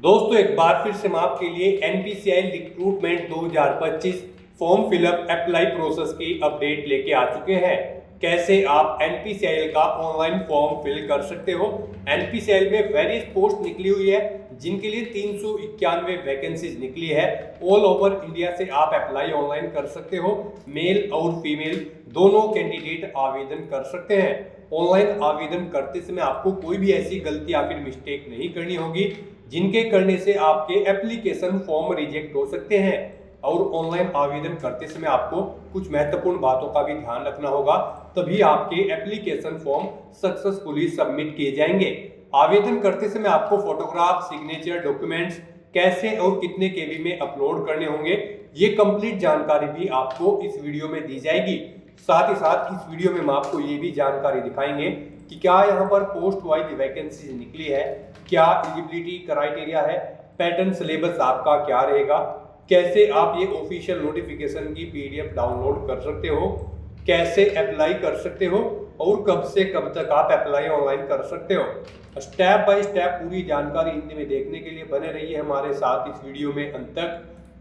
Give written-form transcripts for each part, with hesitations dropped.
दोस्तों एक बार फिर से हम आपके लिए NPCI recruitment 2025 form fill up apply process की अपडेट लेके आ चुके हैं। कैसे आप एनपीसीआई का ऑनलाइन फॉर्म फिल कर सकते हो। एनपीसीआई में वेरियस पोस्ट निकली हुई है जिनके लिए 391 वैकेंसीज निकली है। ऑल ओवर इंडिया से आप अप्लाई ऑनलाइन कर सकते हो। मेल और फीमेल दोनों कैंडिडेट आवेदन कर सकते हैं। ऑनलाइन आवेदन करते समय आपको कोई भी ऐसी गलती या फिर मिस्टेक नहीं करनी होगी जिनके करने से आपके एप्लीकेशन फॉर्म रिजेक्ट हो सकते हैं। और ऑनलाइन आवेदन करते समय आपको कुछ महत्वपूर्ण बातों का भी ध्यान रखना होगा, तभी आपके एप्लीकेशन फॉर्म सक्सेसफुली सबमिट किए जाएंगे। आवेदन करते समय आपको फोटोग्राफ, सिग्नेचर, डॉक्यूमेंट्स कैसे और कितने केबी में अपलोड करने होंगे, ये कंप्लीट जानकारी भी आपको इस वीडियो में दी जाएगी। साथ ही साथ इस वीडियो में हम आपको ये भी जानकारी दिखाएंगे कि क्या यहाँ पर पोस्ट वाइज वैकेंसी निकली है, क्या एलिजिबिलिटी क्राइटेरिया है, पैटर्न सिलेबस आपका क्या रहेगा, कैसे आप ये ऑफिशियल नोटिफिकेशन की पीडीएफ डाउनलोड कर सकते हो, कैसे अप्लाई कर सकते हो और कब से कब तक आप अप्लाई ऑनलाइन कर सकते हो। स्टेप बाय स्टेप पूरी जानकारी हिंदी में देखने के लिए बने रहिए हमारे साथ इस वीडियो में अंत तक।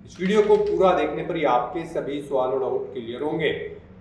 इस वीडियो को पूरा देखने पर ही आपके सभी सवाल और डाउट क्लियर होंगे।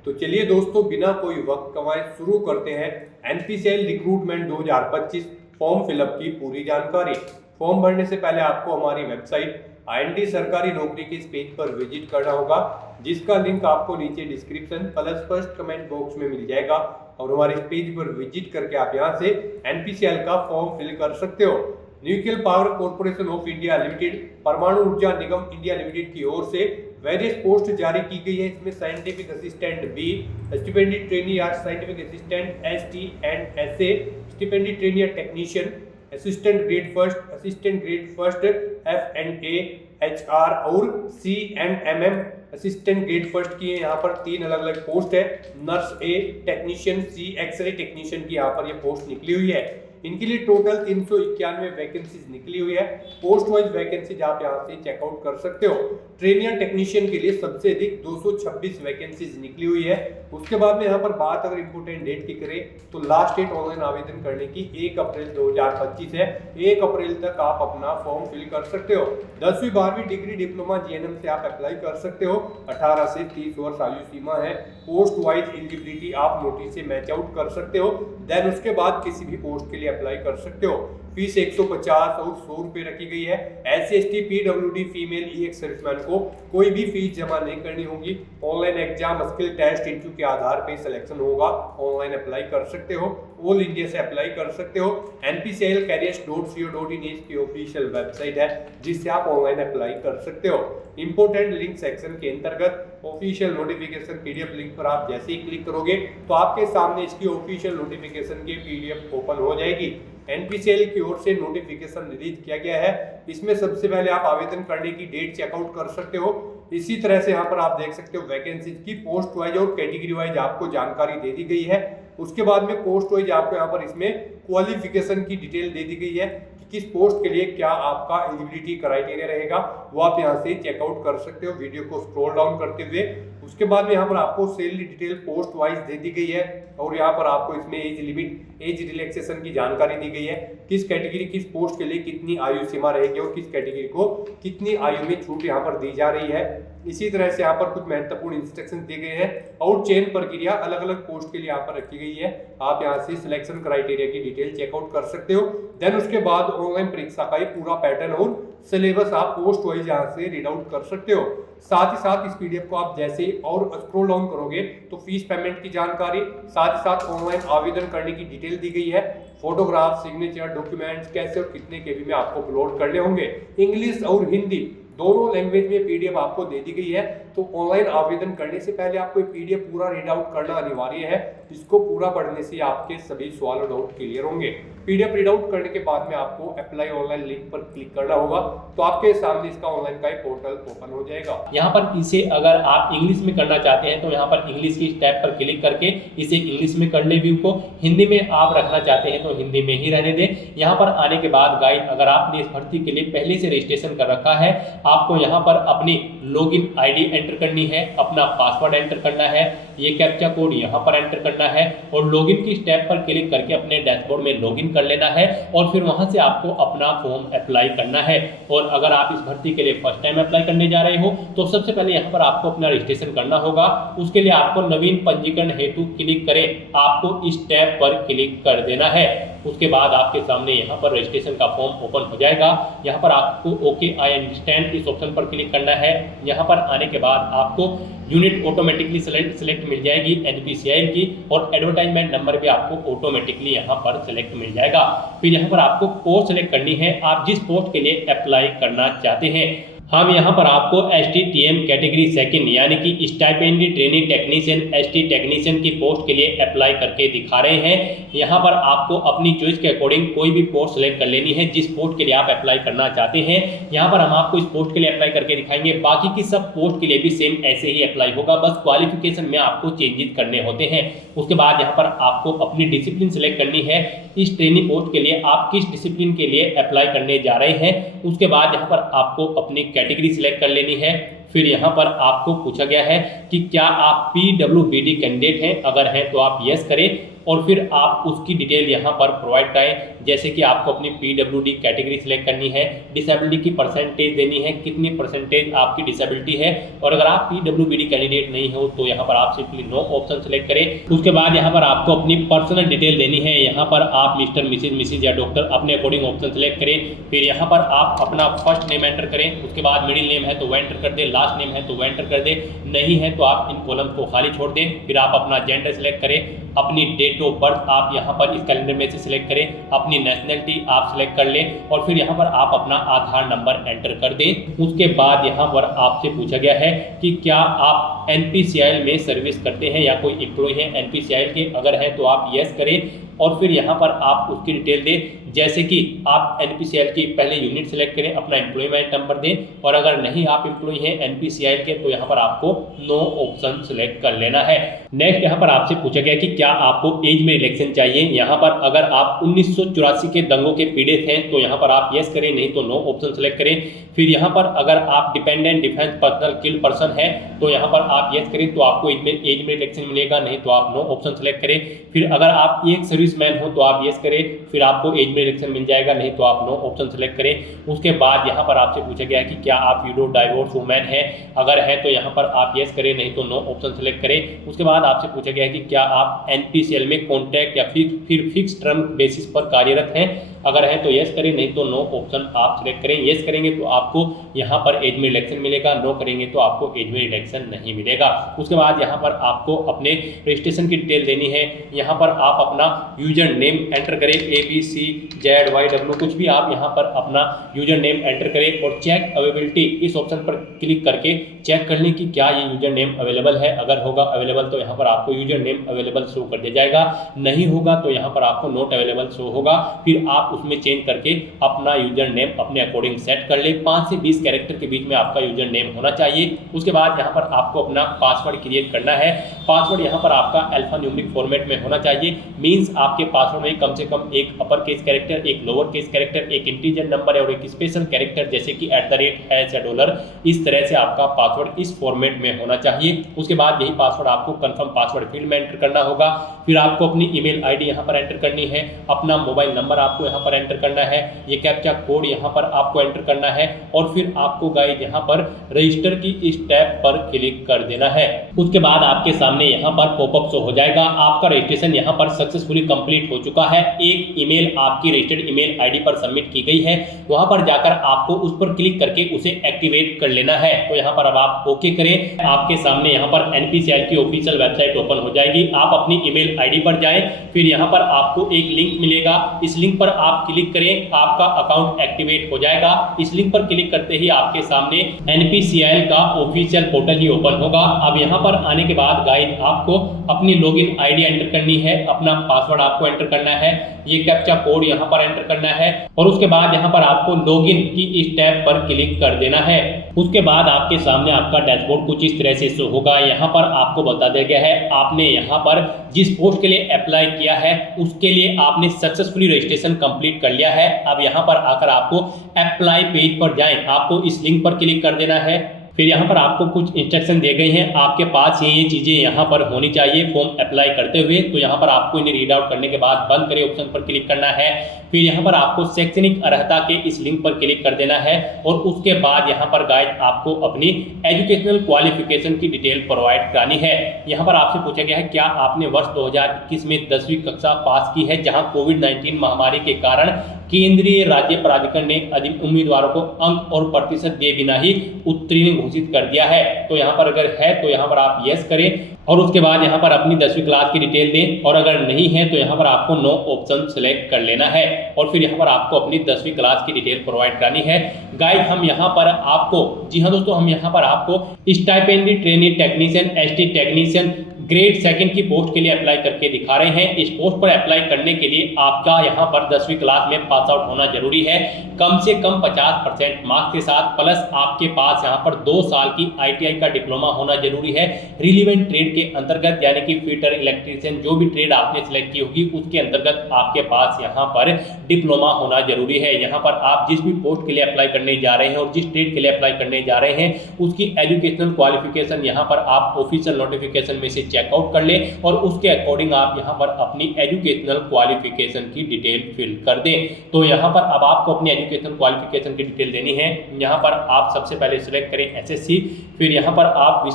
तो चलिए दोस्तों बिना कोई वक्त गंवाए शुरू करते हैं एनपीसीआई रिक्रूटमेंट 2025 फॉर्म फिलअप की पूरी जानकारी। फॉर्म भरने से पहले आपको हमारी वेबसाइट आईएनडी सरकारी नौकरी के इस पेज पर विजिट करना होगा, जिसका लिंक आपको नीचे description plus first comment box में मिल जाएगा। और हमारे इस पेज पर विजिट करके आप यहां से एनपीसीआई का फॉर्म फिल कर सकते हो। Nuclear power corporation of India limited, परमाणु ऊर्जा निगम इंडिया लिमिटेड की ओर से वेरियस पोस्ट जारी की गई है। इसमें scientific assistant B, stipendiary trainee या scientific assistant ST and SA, stipendiary trainee या technician, assistant grade first, assistant grade first एफ&ए, एचआर और सी&एमएम असिस्टेंट ग्रेड फर्स्ट की यहाँ पर 3 अलग अलग पोस्ट है। नर्स ए, टेक्नीशियन सी, एक्सरे टेक्नीशियन की यहाँ पर ये पोस्ट निकली हुई है। इनके लिए टोटल 391 वैकेंसीज निकली हुई है। पोस्ट वाइज वैकेंसीज आप यहाँ से चेकआउट कर सकते हो। ट्रेनियर टेक्नीशियन के लिए सबसे अधिक 226 वैकेंसीज निकली हुई है। उसके बाद में यहाँ पर बात अगर इंपोर्टेंट डेट की करें तो लास्ट डेट ऑनलाइन आवेदन करने की 1 अप्रैल 2025 है। 1 अप्रैल तक आप अपना फॉर्म फिल कर सकते हो। 10वीं 12वीं डिग्री डिप्लोमा जीएनएम से आप अप्लाई कर सकते हो। 18 से 30 वर्ष आयु सीमा है। पोस्ट वाइज एलिजिबिलिटी आप नोटिस से मैच आउट कर सकते हो। देन उसके बाद किसी भी पोस्ट के लिए अप्लाई कर सकते हो। फीस 150 और 100 रुपए रखी गई है। SC/ST PWD female EX serviceman को कोई भी फीस जमा नहीं करनी होगी। Online exam, skill test, interview के आधार पे सिलेक्शन होगा। ऑनलाइन अप्लाई कर सकते हो। ऑल इंडिया से अप्लाई कर सकते हो। npclcareers.co.in की ऑफिशियल वेबसाइट है जिससे आप ऑनलाइन अप्लाई कर सकते हो। इंपोर्टेंट लिंक सेक्शन के अंतर्गत ऑफिशियल नोटिफिकेशन पीडीएफ लिंक पर आप जैसे ही क्लिक करोगे तो आपके सामने इसकी ऑफिशियल नोटिफिकेशन की पीडीएफ ओपन हो जाएगी। एनपीसीआई की ओर से नोटिफिकेशन रिलीज किया गया है। इसमें सबसे पहले आप आवेदन करने की डेट चेकआउट कर सकते हो। इसी तरह से यहाँ पर आप देख सकते हो वैकेंसी की पोस्ट वाइज और कैटेगरी वाइज आपको जानकारी दे दी गई है। उसके बाद में पोस्ट वाइज आपको यहाँ पर इसमें क्वालिफिकेशन की डिटेल दे दी गई है कि किस पोस्ट के लिए क्या आपका एलिजिबिलिटी क्राइटेरिया रहेगा, वो आप यहाँ से चेकआउट कर सकते हो वीडियो को स्क्रॉल डाउन करते हुए। उसके बाद में यहाँ पर आपको सैलरी डिटेल पोस्ट वाइज दे दी गई है और यहाँ पर आपको इसमें एज लिमिट, एज रिलैक्सेशन की जानकारी दी गई है। किस कैटेगरी, किस पोस्ट के लिए कितनी आयु सीमा रहेगी और किस कैटेगरी को कितनी आयु में छूट यहाँ पर दी जा रही है। इसी तरह से यहाँ पर कुछ महत्वपूर्ण इंस्ट्रक्शन दिए गए हैं और चयन प्रक्रिया अलग अलग पोस्ट के लिए यहाँ पर रखी गई है। आप यहाँ से सिलेक्शन क्राइटेरिया की डिटेल चेकआउट कर सकते हो। देन उसके बाद ऑनलाइन परीक्षा का पूरा पैटर्न और सिलेबस आप पोस्ट वाइज यहाँ से रीड आउट कर सकते हो। साथ ही साथ इस पीडीएफ को आप जैसे और स्क्रॉल डाउन करोगे तो फीस पेमेंट की जानकारी, साथ ही साथ ऑनलाइन आवेदन करने की डिटेल दी गई है। फोटोग्राफ, सिग्नेचर, डॉक्यूमेंट्स कैसे और कितने केबी में आपको अपलोड करने होंगे, इंग्लिश और हिंदी दोनों लैंग्वेज में पीडीएफ आपको दे दी गई है। तो ऑनलाइन आवेदन करने से पहले आपको पीडीएफ पूरा रीड आउट करना अनिवार्य है। इसको पूरा पढ़ने से आपके सभी सवाल और डाउट क्लियर होंगे। पीडीएफ रीड आउट करने के बाद में आपको अप्लाई ऑनलाइन लिंक पर क्लिक करना होगा तो आपके सामने इसका ऑनलाइन का पोर्टल ओपन हो जाएगा। यहाँ पर इसे अगर आप इंग्लिश में करना चाहते हैं तो यहाँ पर इंग्लिश की टैब पर क्लिक करके इसे इंग्लिश में कर ले व्यू को। हिंदी में आप रखना चाहते हैं तो हिंदी में ही रहने दें। यहाँ पर आने के बाद गाइड, अगर आपने इस भर्ती के लिए पहले से रजिस्ट्रेशन कर रखा है, आपको यहाँ पर अपनी लॉगिन आईडी एंटर करनी है, अपना पासवर्ड एंटर करना है, ये कैप्चा कोड यहाँ पर एंटर करना है और लॉगिन की स्टेप पर क्लिक करके अपने डैशबोर्ड में लॉगिन कर लेना है और फिर वहां से आपको अपना फॉर्म अप्लाई करना है। और अगर आप इस भर्ती के लिए फर्स्ट टाइम अप्लाई करने जा रहे हो तो सबसे पहले यहाँ पर आपको अपना रजिस्ट्रेशन करना होगा। उसके लिए आपको नवीन पंजीकरण हेतु क्लिक करें, आपको इस टैब पर क्लिक कर देना है। उसके बाद आपके सामने यहाँ पर रजिस्ट्रेशन का फॉर्म ओपन हो जाएगा। यहाँ पर आपको ओके आई अंडरस्टैंड इस ऑप्शन पर क्लिक करना है। यहाँ पर आने के बाद आपको यूनिट ऑटोमेटिकली सिलेक्ट मिल जाएगी NPCIL की, और एडवर्टाइजमेंट नंबर भी आपको ऑटोमेटिकली यहाँ पर सिलेक्ट मिल जाएगा। फिर यहाँ पर आपको पोस्ट सिलेक्ट करनी है, आप जिस पोस्ट के लिए अप्लाई करना चाहते हैं। हम यहाँ पर आपको STTM कैटेगरी सेकंड यानी कि स्टाइपेंडी ट्रेनी टेक्नीशियन ST टेक्नीशियन की पोस्ट के लिए अप्लाई करके दिखा रहे हैं। यहाँ पर आपको अपनी चॉइस के अकॉर्डिंग कोई भी पोस्ट सेलेक्ट कर लेनी है जिस पोस्ट के लिए आप अप्लाई करना चाहते हैं। यहाँ पर हम आपको इस पोस्ट के लिए अप्लाई करके दिखाएंगे, बाकी की सब पोस्ट के लिए भी सेम ऐसे ही अप्लाई होगा, बस क्वालिफिकेशन में आपको चेंजेस करने होते हैं। उसके बाद यहाँ पर आपको अपनी डिसिप्लिन सेलेक्ट करनी है, इस ट्रेनिंग पोस्ट के लिए आप किस डिसिप्लिन के लिए अप्लाई करने जा रहे हैं। उसके बाद यहाँ पर आपको अपनी कैटेगरी सिलेक्ट कर लेनी है। फिर यहाँ पर आपको पूछा गया है कि क्या आप PWBD कैंडिडेट हैं, अगर हैं तो आप यस करें और फिर आप उसकी डिटेल यहाँ पर प्रोवाइड करें, जैसे कि आपको अपनी PWD कैटेगरी सिलेक्ट करनी है, डिसेबिलिटी की परसेंटेज देनी है, कितनी परसेंटेज आपकी डिसेबिलिटी है, और अगर आप PWBD कैंडिडेट नहीं हो तो यहाँ पर आप सिंपली नो ऑप्शन सेलेक्ट करें। उसके बाद यहाँ पर आपको अपनी पर्सनल डिटेल देनी है, यहाँ पर आप मिस्टर मिसिज या डॉक्टर अपने अकॉर्डिंग ऑप्शन सेलेक्ट करें। फिर यहाँ पर आप अपना फर्स्ट नेम एंटर करें, उसके बाद मिडिल नेम है तो वह एंटर कर दें, लास्ट नेम है तो वह एंटर कर दें, नहीं है तो आप इन कॉलम को खाली छोड़ दें। फिर आप अपना जेंडर सेलेक्ट करें, अपनी डेट ऑफ बर्थ आप यहाँ पर इस कैलेंडर में से सिलेक्ट करें, अपनी नेशनलिटी आप सिलेक्ट कर लें और फिर यहाँ पर आप अपना आधार नंबर एंटर कर दें। उसके बाद यहाँ पर आपसे पूछा गया है कि क्या आप NPCIL में सर्विस करते हैं या कोई एम्प्लॉय है NPCIL के, अगर है तो आप यस करें और फिर यहाँ पर आप उसकी डिटेल दें, जैसे कि आप NPCIL की पहले यूनिट सेलेक्ट करें, अपना एम्प्लॉयमेंट नंबर दें, और अगर नहीं आप एम्प्लॉय हैं NPCIL के तो यहाँ पर आपको नो ऑप्शन सेलेक्ट कर लेना है। नेक्स्ट यहाँ पर आपसे पूछा गया कि क्या आपको एज में रिलैक्सेशन चाहिए। यहाँ पर अगर आप 1984 के दंगों के पीड़ित हैं तो यहाँ पर आप यस करें, नहीं तो नो ऑप्शन सेलेक्ट करें। फिर यहाँ पर अगर आप डिपेंडेंट डिफेंस पर्सनल किल पर्सन है तो यहाँ पर आप यस करें तो आपको एज में रिलैक्सेशन मिलेगा, नहीं तो आप नो ऑप्शन सेलेक्ट करें। फिर अगर आप एक सर्विसमैन हो तो आप यस करें, फिर आपको एज में रिलैक्सेशन मिल जाएगा, नहीं तो आप नो ऑप्शन सेलेक्ट करें। उसके बाद यहाँ पर आपसे पूछा गया है कि क्या आप विडो डाइवोर्स वुमेन है, अगर है तो यहाँ पर आप यस करें, नहीं तो नो ऑप्शन सेलेक्ट करें। उसके बाद आपसे पूछा गया है कि क्या आप NPCIL में कॉन्ट्रैक्ट या फिर फिक्स टर्म बेसिस पर कार्यरत हैं, अगर है तो यस करें, नहीं तो नो ऑप्शन आप सिलेक्ट करें। यस करेंगे तो आपको यहाँ पर एज में रिलैक्सेशन मिलेगा, नो करेंगे तो आपको एज में रिलैक्सेशन नहीं मिलेगा। उसके बाद यहाँ पर आपको अपने रजिस्ट्रेशन की डिटेल देनी है, यहाँ पर आप अपना यूजर नेम एंटर करें, ABCZYW कुछ भी आप यहाँ पर अपना यूजर नेम एंटर करें और चेक अवेलेबिलिटी इस ऑप्शन पर क्लिक करके चेक कर लें कि क्या ये यूजर नेम अवेलेबल है। अगर होगा अवेलेबल तो यहाँ पर आपको यूजर नेम अवेलेबल शो कर दिया जाएगा, नहीं होगा तो यहाँ पर आपको नॉट अवेलेबल शो होगा। फिर आप उसमें चेंज करके अपना यूजर नेम अपने अकॉर्डिंग सेट कर ले। 5 से 20 कैरेक्टर के बीच में आपका यूजर नेम होना चाहिए। उसके बाद यहाँ पर आपको अपना पासवर्ड क्रिएट करना है। पासवर्ड यहाँ पर आपका अल्फान्यूमेरिक फॉर्मेट में होना चाहिए, मींस आपके पासवर्ड में कम से कम एक अपर केस कैरेक्टर, एक लोअर केस कैरेक्टर, एक इंटीजर नंबर और एक स्पेशल कैरेक्टर जैसे कि @ या $, इस तरह से आपका पासवर्ड इस फॉर्मेट में होना चाहिए। उसके बाद यही पासवर्ड आपको कंफर्म पासवर्ड फील्ड में एंटर करना होगा। फिर आपको अपनी ईमेल आईडी यहाँ पर एंटर करनी है, अपना मोबाइल नंबर आपको यहाँ पर एंटर करना है, ये कैप्चा कोड यहाँ पर आपको एंटर करना है और फिर आपको गाइस यहाँ पर रजिस्टर की इस टैब पर क्लिक कर देना है। उसके बाद आपके सामने यहाँ पर पॉपअप शो हो जाएगा, आपका रजिस्ट्रेशन यहाँ पर सक्सेसफुली कंप्लीट हो चुका है। एक ईमेल आपकी रजिस्टर्ड ईमेल आईडी पर सबमिट की गई है, वहां पर जाकर आपको उस पर क्लिक करके उसे एक्टिवेट कर लेना है। तो यहाँ पर अब आप ओके करें, आपके सामने यहाँ पर NPCIL की ऑफिशियल वेबसाइट ओपन हो जाएगी। आप अपनी ईमेल आईडी पर जाएं, फिर यहाँ पर आपको एक लिंक मिलेगा, इस लिंक पर आप क्लिक करें, आपका अकाउंट एक्टिवेट हो जाएगा। इस लिंक पर क्लिक करते ही आपके सामने NPCIL का ऑफिशियल पोर्टल ही ओपन होगा। अब यहाँ पर आने के बाद गाइस आपको अपनी लॉगिन आईडी एंटर करनी है, अपना पासवर्ड आपको एंटर करना है, ये कैप्चा कोड यहाँ पर एंटर करना है और उसके बाद यहाँ पर आपको लॉगिन की इस टैब पर क्लिक कर देना है। उसके बाद आपके सामने आपका डैशबोर्ड कुछ इस तरह से शो होगा। यहाँ पर आपको बता दिया गया है आपने यहाँ पर जिस पोस्ट के लिए अप्लाई किया है उसके लिए आपने सक्सेसफुली रजिस्ट्रेशन कंप्लीट कर लिया है। अब यहाँ पर आकर आपको अप्लाई पेज पर जाएं, आपको इस लिंक पर क्लिक कर देना है। फिर यहाँ पर आपको कुछ इंस्ट्रक्शन दिए गए हैं, आपके पास ये चीज़ें यहाँ पर होनी चाहिए फॉर्म अप्लाई करते हुए। तो यहाँ पर आपको इन्हें रीड आउट करने के बाद बंद करें ऑप्शन पर क्लिक करना है। फिर यहाँ पर आपको शैक्षणिक अर्हता के इस लिंक पर क्लिक कर देना है और उसके बाद यहाँ पर गाइस आपको अपनी एजुकेशनल क्वालिफिकेशन की डिटेल प्रोवाइड करानी है। यहाँ पर आपसे पूछा गया है क्या आपने वर्ष 2021 में 10वीं कक्षा पास की है, जहाँ कोविड-19 महामारी के कारण केंद्रीय राज्य प्राधिकरण ने उम्मीदवारों को अंक और प्रतिशत दिए बिना ही उत्तीर्ण घोषित कर दिया है। तो यहाँ पर अगर है तो यहाँ पर आप यस करें और उसके बाद यहाँ पर अपनी 10वीं क्लास की डिटेल दें, और अगर नहीं है तो यहाँ पर आपको नो ऑप्शन सेलेक्ट कर लेना है और फिर यहाँ पर आपको अपनी 10वीं क्लास की डिटेल प्रोवाइड करानी है। गाइस हम यहाँ पर आपको, जी हाँ दोस्तों, हम यहाँ पर आपको stipendiary trainee technician ST technician grade 2 की पोस्ट के लिए अप्लाई करके दिखा रहे हैं। इस पोस्ट पर अप्लाई करने के लिए आपका यहाँ पर 10वीं क्लास में पास आउट होना जरूरी है, कम से कम 50% मार्क्स के साथ, प्लस आपके पास यहाँ पर 2 साल की ITI का डिप्लोमा होना जरूरी है रिलीवेंट ट्रेड के अंतर्गत, यानी कि फिटर, इलेक्ट्रीशियन, जो भी ट्रेड आपने सिलेक्ट की होगी उसके अंतर्गत आपके पास यहाँ पर डिप्लोमा होना जरूरी है। यहाँ पर आप जिस भी पोस्ट के लिए अप्लाई करने जा रहे हैं और जिस ट्रेड के लिए अप्लाई करने जा रहे हैं उसकी एजुकेशनल क्वालिफिकेशन यहाँ पर आप ऑफिशियल नोटिफिकेशन में से चेकआउट कर लें और उसके अकॉर्डिंग आप यहाँ पर अपनी एजुकेशनल क्वालिफिकेशन की डिटेल फिल कर दें। तो यहाँ पर अब आपको अपनी एजुकेशनल क्वालिफिकेशन की डिटेल देनी है। यहाँ पर आप सबसे पहले सिलेक्ट करें SSC, फिर यहाँ पर आप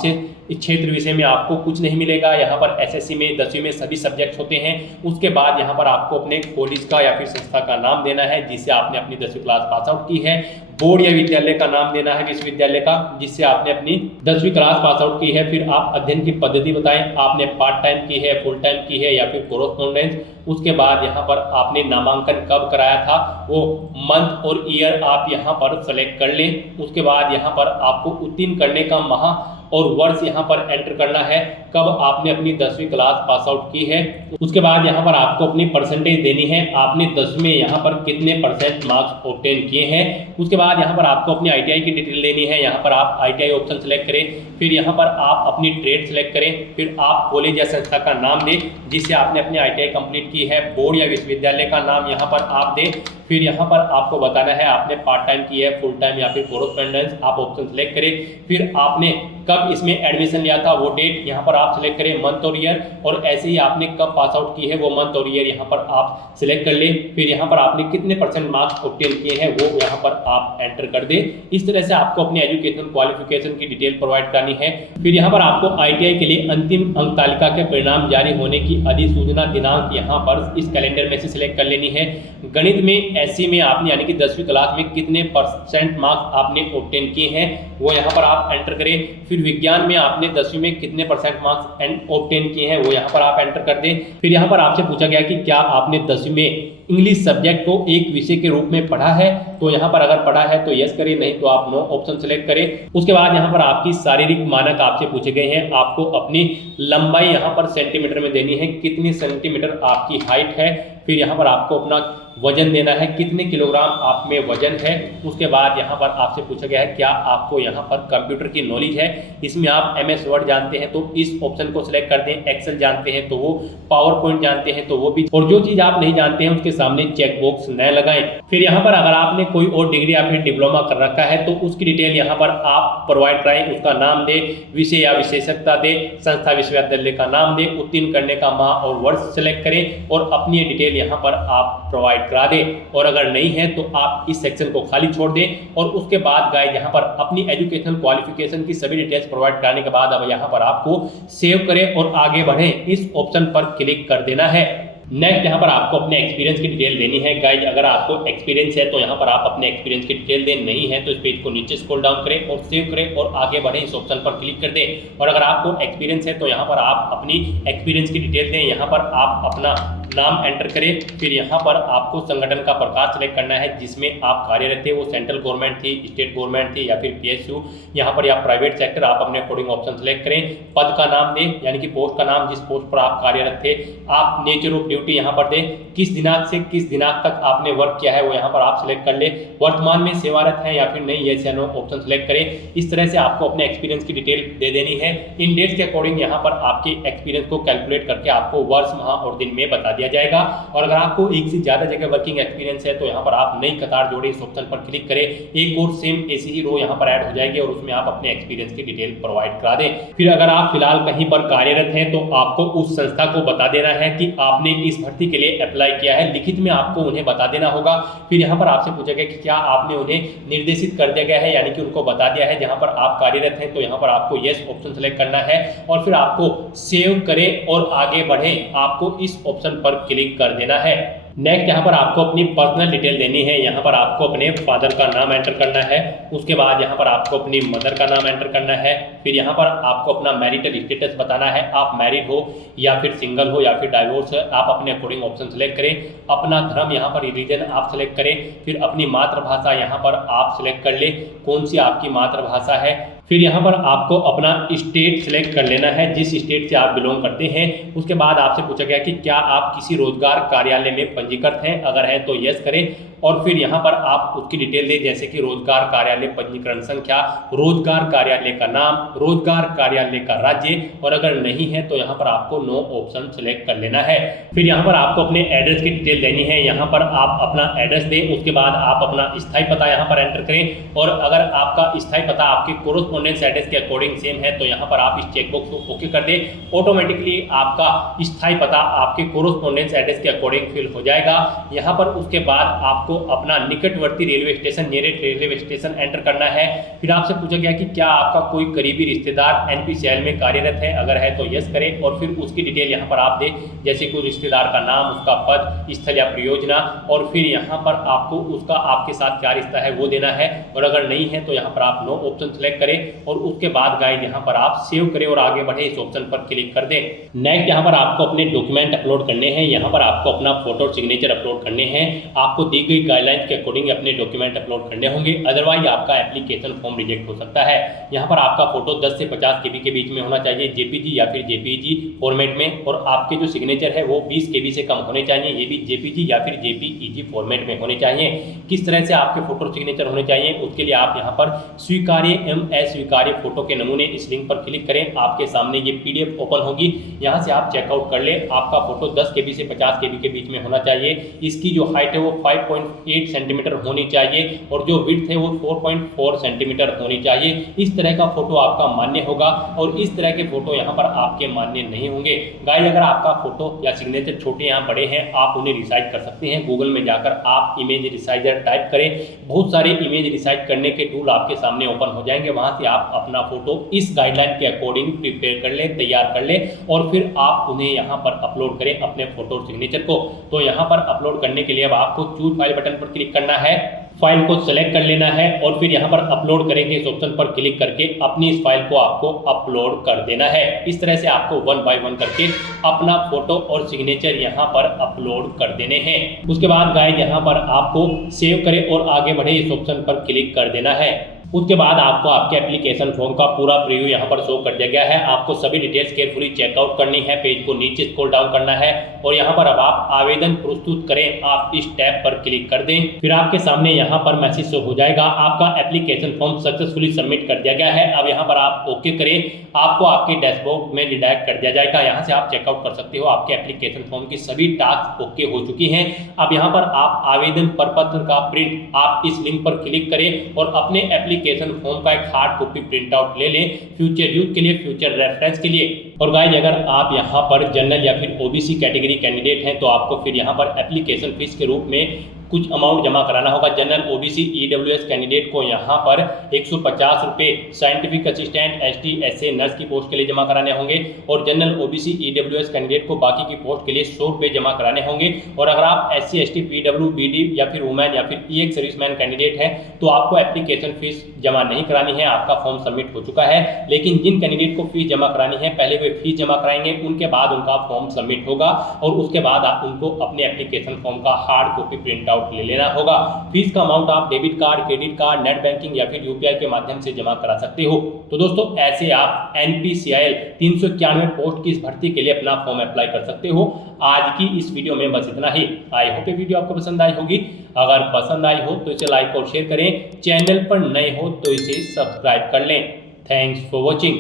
क्षेत्र विषय में आपको कुछ नहीं मिलेगा। यहाँ पर SSC में 10वीं में सभी सब्जेक्ट्स होते हैं। उसके बाद यहाँ पर आपको अपने कॉलेज का या फिर संस्था का नाम देना है जिससे आपने अपनी 10वीं क्लास पास आउट की है, बोर्ड या विद्यालय का नाम देना है, विश्वविद्यालय का जिससे आपने अपनी 10वीं क्लास पास आउट की है। फिर आप अध्ययन की पद्धति बताएं, आपने पार्ट टाइम की है, फुल टाइम की है या फिर कोरोस्पोंडेंस। उसके बाद यहाँ पर आपने नामांकन कब कराया था वो मंथ और ईयर आप यहाँ पर सेलेक्ट कर लें। उसके बाद यहाँ पर आपको उत्तीर्ण करने का माह और वर्ष यहाँ पर एंटर करना है, कब आपने अपनी 10वीं क्लास पास आउट की है। उसके बाद यहाँ पर आपको अपनी परसेंटेज देनी है, आपने 10वीं में यहाँ पर कितने % मार्क्स ऑब्टेन किए हैं। उसके बाद यहाँ पर आपको अपनी ITI की डिटेल देनी है। यहाँ पर आप ITI ऑप्शन सेलेक्ट करें, फिर यहाँ पर आप अपनी ट्रेड सेलेक्ट करें, फिर आप कॉलेज या संस्था का नाम दें जिससे आपने अपनी ITI कंप्लीट की है, बोर्ड या विश्वविद्यालय का नाम यहाँ पर आप दें। फिर यहाँ पर आपको बताना है आपने पार्ट टाइम की है, फुल टाइम या फिर कोरोस्पोंडेंस, आप ऑप्शन सेलेक्ट करें। फिर आपने कब इसमें एडमिशन लिया था वो डेट यहाँ पर आप सिलेक्ट करें, मंथ और ईयर, और ऐसे ही आपने कब पास आउट की है वो मंथ और ईयर यहाँ पर आप सिलेक्ट कर लें। फिर यहाँ पर आपने कितने % मार्क्स ऑब्टेन किए हैं वो यहाँ पर आप एंटर कर दें। इस तरह से आपको अपनी एजुकेशनल क्वालिफिकेशन की डिटेल प्रोवाइड करनी है। फिर यहाँ पर आपको ITI के लिए अंतिम अंक तालिका के परिणाम जारी होने की अधिसूचना दिनांक यहाँ पर इस कैलेंडर में से सिलेक्ट कर लेनी है। गणित में SC में आपने यानी कि 10वीं क्लास में कितने % मार्क्स आपने ऑब्टेन किए हैं वो यहाँ पर आप एंटर करें। फिर विज्ञान में आपने 10वीं में कितने % मार्क्स ऑब्टेन किए हैं वो यहाँ पर आप एंटर कर दें। फिर यहाँ पर आपसे पूछा गया कि क्या आपने 10वीं में इंग्लिश सब्जेक्ट को एक विषय के रूप में पढ़ा है, तो यहाँ पर अगर पढ़ा है तो यस करें, नहीं तो आप नो ऑप्शन सेलेक्ट करें। उसके बाद यहाँ पर आपकी शारीरिक मानक आपसे पूछे गए हैं, आपको अपनी लंबाई यहाँ पर सेंटीमीटर में देनी है, कितनी सेंटीमीटर आपकी हाइट है। फिर यहाँ पर आपको अपना वजन देना है, कितने किलोग्राम आप में वजन है। उसके बाद यहाँ पर आपसे पूछा गया है क्या आपको यहाँ पर कंप्यूटर की नॉलेज है, इसमें आप MS वर्ड जानते हैं तो इस ऑप्शन को सिलेक्ट कर दें, एक्सेल जानते हैं तो वो, पावर पॉइंट जानते हैं तो वो भी, और जो चीज़ आप नहीं जानते हैं उसके सामने चेक बॉक्स न लगाएं। फिर यहाँ पर अगर आपने कोई और डिग्री या फिर डिप्लोमा कर रखा है तो उसकी डिटेल यहाँ पर आप प्रोवाइड कराएं, उसका नाम दे, विषय या विशेषज्ञता दे, संस्था विश्वविद्यालय का नाम दे, उत्तीर्ण करने का माह और वर्ष सेलेक्ट करें और अपनी डिटेल यहाँ पर आप प्रोवाइड करा दें। और अगर नहीं है तो आप इस सेक्शन को खाली छोड़ दें। और उसके बाद गाइस यहाँ पर अपनी एजुकेशनल क्वालिफिकेशन की सभी डिटेल्स प्रोवाइड कराने के बाद अब यहाँ पर आपको सेव करें और आगे बढ़ें, इस ऑप्शन पर क्लिक कर देना है। नेक्स्ट यहाँ पर आपको अपने एक्सपीरियंस की डिटेल देनी है। गाइज अगर आपको एक्सपीरियंस है तो यहाँ पर आप अपने एक्सपीरियंस की डिटेल दें, नहीं है तो इस पेज को नीचे स्क्रॉल डाउन करें और सेव करें और आगे बढ़ें, इस ऑप्शन पर क्लिक कर दें। और अगर आपको एक्सपीरियंस है तो यहाँ पर आप अपनी एक्सपीरियंस की डिटेल दें, यहाँ पर आप अपना नाम एंटर करें। फिर यहाँ पर आपको संगठन का प्रकार सेलेक्ट करना है जिसमें आप कार्यरत थे, वो सेंट्रल गवर्नमेंट थी, स्टेट गवर्नमेंट थी या फिर PSU, यहाँ पर या प्राइवेट सेक्टर, आप अपने अकॉर्डिंग ऑप्शन सेलेक्ट करें। पद का नाम दें यानी कि पोस्ट का नाम, जिस पोस्ट पर आप कार्यरत थे। आप नेचर ऑफ ड्यूटी यहाँ पर दें, किस दिनांक से किस दिनांक तक आपने वर्क किया है वो यहाँ पर आप सिलेक्ट कर ले। वर्तमान में सेवारत है या फिर नहीं, ये या नो ऑप्शन सेलेक्ट करें। इस तरह से आपको अपने एक्सपीरियंस की डिटेल दे देनी है। इन डेट्स के अकॉर्डिंग यहाँ पर आपके एक्सपीरियंस को कैलकुलेट करके आपको वर्ष, माह और दिन में बता दिया दिया जाएगा। और अगर आपको एक से ज़्यादा जगह वर्किंग एक्सपीरियंस है तो यहाँ पर आप नई कतार जोड़े इस ऑप्शन पर क्लिक करें, एक और सेम ऐसी ही रो यहाँ पर ऐड हो जाएगी और उसमें आप अपने एक्सपीरियंस की डिटेल प्रोवाइड करा दें। फिर अगर आप फिलहाल कहीं पर कार्यरत हैं तो आपको उस संस्था को बता देना है कि आपने इस भर्ती के लिए अप्लाई किया है, लिखित में आपको उन्हें बता देना होगा। फिर यहाँ पर आपसे पूछा गया कि क्या आपने उन्हें निर्देशित कर दिया गया है, यानी कि उनको बता दिया है जहाँ पर आप कार्यरत हैं, तो यहाँ पर आपको यस ऑप्शन सेलेक्ट करना है और फिर आपको सेव करें और आगे बढ़ें, आपको इस ऑप्शन पर क्लिक कर देना है। नेक्स्ट यहाँ पर आपको अपनी पर्सनल डिटेल देनी है। यहाँ पर आपको अपने फादर का नाम एंटर करना है, उसके बाद यहाँ पर आपको अपनी मदर का नाम एंटर करना है। फिर यहाँ पर आपको अपना मैरिटल स्टेटस बताना है, आप मैरिड हो या फिर सिंगल हो या फिर डाइवोर्स है, आप अपने अकॉर्डिंग ऑप्शन सेलेक्ट करें। अपना धर्म यहाँ पर रिलीजन आप सेलेक्ट करें। फिर अपनी मातृभाषा यहाँ पर आप सेलेक्ट कर ले, कौन सी आपकी मातृभाषा है। फिर यहाँ पर आपको अपना स्टेट सेलेक्ट कर लेना है, जिस स्टेट से आप बिलोंग करते हैं। उसके बाद आपसे पूछा गया कि क्या आप किसी रोजगार कार्यालय में पंजीकृत हैं, अगर हैं तो यस करें और फिर यहाँ पर आप उसकी डिटेल दें, जैसे कि रोजगार कार्यालय पंजीकरण संख्या, रोजगार कार्यालय का नाम, रोजगार कार्यालय का राज्य, और अगर नहीं है तो यहाँ पर आपको नो ऑप्शन सेलेक्ट कर लेना है। फिर यहाँ पर आपको अपने एड्रेस की डिटेल देनी है, यहाँ पर आप अपना एड्रेस दें। उसके बाद आप अपना स्थायी पता यहाँ पर एंटर करें और अगर आपका स्थायी पता आपके कोरोस्पोंडेंस एड्रेस के अकॉर्डिंग सेम है तो यहाँ पर आप इस चेकबॉक्स को ओके कर दें। ऑटोमेटिकली आपका स्थायी पता आपके कोरोस्पोंडेंस एड्रेस के अकॉर्डिंग फिल हो जाएगा। यहाँ पर उसके बाद आपको अपना निकटवर्ती railway station, nearest railway station enter करना है। फिर आपसे पूछा गया कि क्या आपका कोई करीबी रिश्तेदार एनपीसीआईएल में कार्यरत है, अगर है तो यस करें और फिर उसकी डिटेल यहाँ पर आप दें, जैसे कोई रिश्तेदार का नाम, उसका पद, स्थल या परियोजना, और फिर यहाँ पर आपको उसका आपके साथ क्या रिश्ता है वो देना है। और अगर नहीं है तो यहाँ पर आप नो ऑप्शन सेलेक्ट करें और उसके बाद गाइड यहाँ पर आप सेव करें और आगे बढ़े, इस ऑप्शन पर क्लिक कर दें। नेक्स्ट यहाँ पर आपको अपने डॉक्यूमेंट अपलोड करने हैं। यहाँ पर आपको अपना फोटो और सिग्नेचर अपलोड करने हैं। आपको दी गई गाइडलाइंस के अकॉर्डिंग अपने डॉक्यूमेंट अपलोड करने होंगे, अदरवाइज आपका एप्लीकेशन फॉर्म रिजेक्ट हो सकता है। यहाँ पर आपका फोटो 10 से 50 केबी के बीच में होना चाहिए, जेपीजी या फिर जेपीईजी फॉर्मेट में, और आपके जो सिग्नेचर है वो 20 केबी से कम होने चाहिए, ये भी जेपीजी या फिर जेपीईजी फॉर्मेट में होने चाहिए। किस तरह से आपके फोटो और सिग्नेचर होने चाहिए उसके लिए आप यहाँ पर स्वीकार्य एवं अस्वीकार्य फोटो के नमूने, इस लिंक पर क्लिक करें। आपके सामने ये पीडीएफ ओपन होगी, यहाँ से आप चेकआउट कर ले। आपका फोटो 10 केबी से 50 केबी के बीच में होना चाहिए। इसकी जो हाइट है वो 5.8 सेंटीमीटर होनी चाहिए और जो विड्थ है वो 4.4 सेंटीमीटर होनी चाहिए। इस तरह का फोटो आपका मान्य होगा और इस तरह के फोटो यहाँ पर आपके मान्य नहीं होंगे। गाइस, अगर आपका फोटो या सिग्नेचर छोटे यहाँ बड़े हैं, आप उन्हें रिसाइज कर सकते हैं। गूगल में जाकर आप इमेज रिसाइजर टाइप करें, बहुत सारे इमेज रिसाइज करने के टूल आपके सामने ओपन हो जाएंगे। वहां से आप अपना फोटो इस गाइडलाइन के अकॉर्डिंग प्रिपेयर कर ले, तैयार कर ले और फिर आप उन्हें यहाँ पर अपलोड करें, अपने फोटो और सिग्नेचर को। तो यहाँ पर अपलोड करने के लिए अब आपको चूज फाइल बटन पर क्लिक करना है, फाइल को सेलेक्ट कर लेना है और फिर यहाँ पर अपलोड करेंगे इस ऑप्शन पर क्लिक करके अपनी इस फाइल को आपको अपलोड कर देना है। इस तरह से आपको 1 बाय 1 करके अपना फोटो और सिग्नेचर यहाँ पर अपलोड कर देने हैं। उसके बाद गाइस यहाँ पर आपको सेव करें और आगे बढ़े, इस ऑप्शन पर क्लिक कर देना है। उसके बाद आपको आपके एप्लीकेशन फॉर्म का पूरा प्रीव्यू यहाँ पर शो कर दिया गया है। आपको सभी डिटेल्स केयरफुली चेकआउट करनी है, पेज को नीचे स्क्रॉल डाउन करना है और यहाँ पर अब आप आवेदन प्रस्तुत करें, आप इस टैब पर क्लिक कर दें। फिर आपके सामने यहाँ पर मैसेज शो हो जाएगा, आपका एप्लीकेशन फॉर्म सक्सेसफुली सबमिट कर दिया गया है। अब यहाँ पर आप ओके करें, आपको आपके डैशबोर्ड में रिडायरेक्ट कर दिया जाएगा। यहाँ से आप चेकआउट कर सकते हो, आपके एप्लीकेशन फॉर्म की सभी टास्क ओके हो चुकी हैं। अब यहाँ पर आप आवेदन प्रपत्र का प्रिंट आप इस लिंक पर क्लिक करें और अपने एप्लीकेशन फॉर्म का एक हार्ड कॉपी प्रिंट आउट ले लें, फ्यूचर यूज के लिए, फ्यूचर रेफरेंस के लिए। और गाइस, अगर आप यहाँ पर जनरल या फिर ओबीसी कैटेगरी कैंडिडेट हैं तो आपको फिर यहाँ पर एप्लीकेशन फीस के रूप में कुछ अमाउंट जमा कराना होगा। जनरल ओबीसी ईडब्ल्यूएस कैंडिडेट को यहाँ पर 150 रुपये, scientific assistant, ST, SA, nurse की पोस्ट के लिए जमा कराने होंगे और जनरल ओबीसी ईडब्ल्यूएस कैंडिडेट को बाकी की पोस्ट के लिए 100 रुपये जमा कराने होंगे। और अगर आप एससी, एसटी, पीडब्ल्यू, बीडी या फिर वुमेन या फिर ईएक्स सर्विसमैन कैंडिडेट हैं तो आपको एप्लीकेशन फीस जमा नहीं करानी है, आपका फॉर्म सबमिट हो चुका है। लेकिन जिन कैंडिडेट को फीस जमा करानी है पहले वे फीस जमा कराएंगे, उनके बाद उनका फॉर्म सबमिट होगा और उसके बाद आप उनको अपने एप्लीकेशन फॉर्म का हार्ड कॉपी प्रिंट आउट ले लेना होगा। फीस का अमाउंट आप debit card, credit card, net banking या फिर यूपीआई के माध्यम से जमा करा सकते हो। तो दोस्तों, ऐसे आप एनपीसीआईएल 391 पोस्ट की इस भर्ती के लिए अपना फॉर्म अप्लाई कर सकते हो। आज की इस वीडियो में बस इतना ही। आई होप ये वीडियो आपको पसंद आई होगी। अगर पसंद आई हो तो इसे लाइक और शेयर करें, चैनल पर नए हो तो इसे सब्सक्राइब कर लें। Thanks for watching.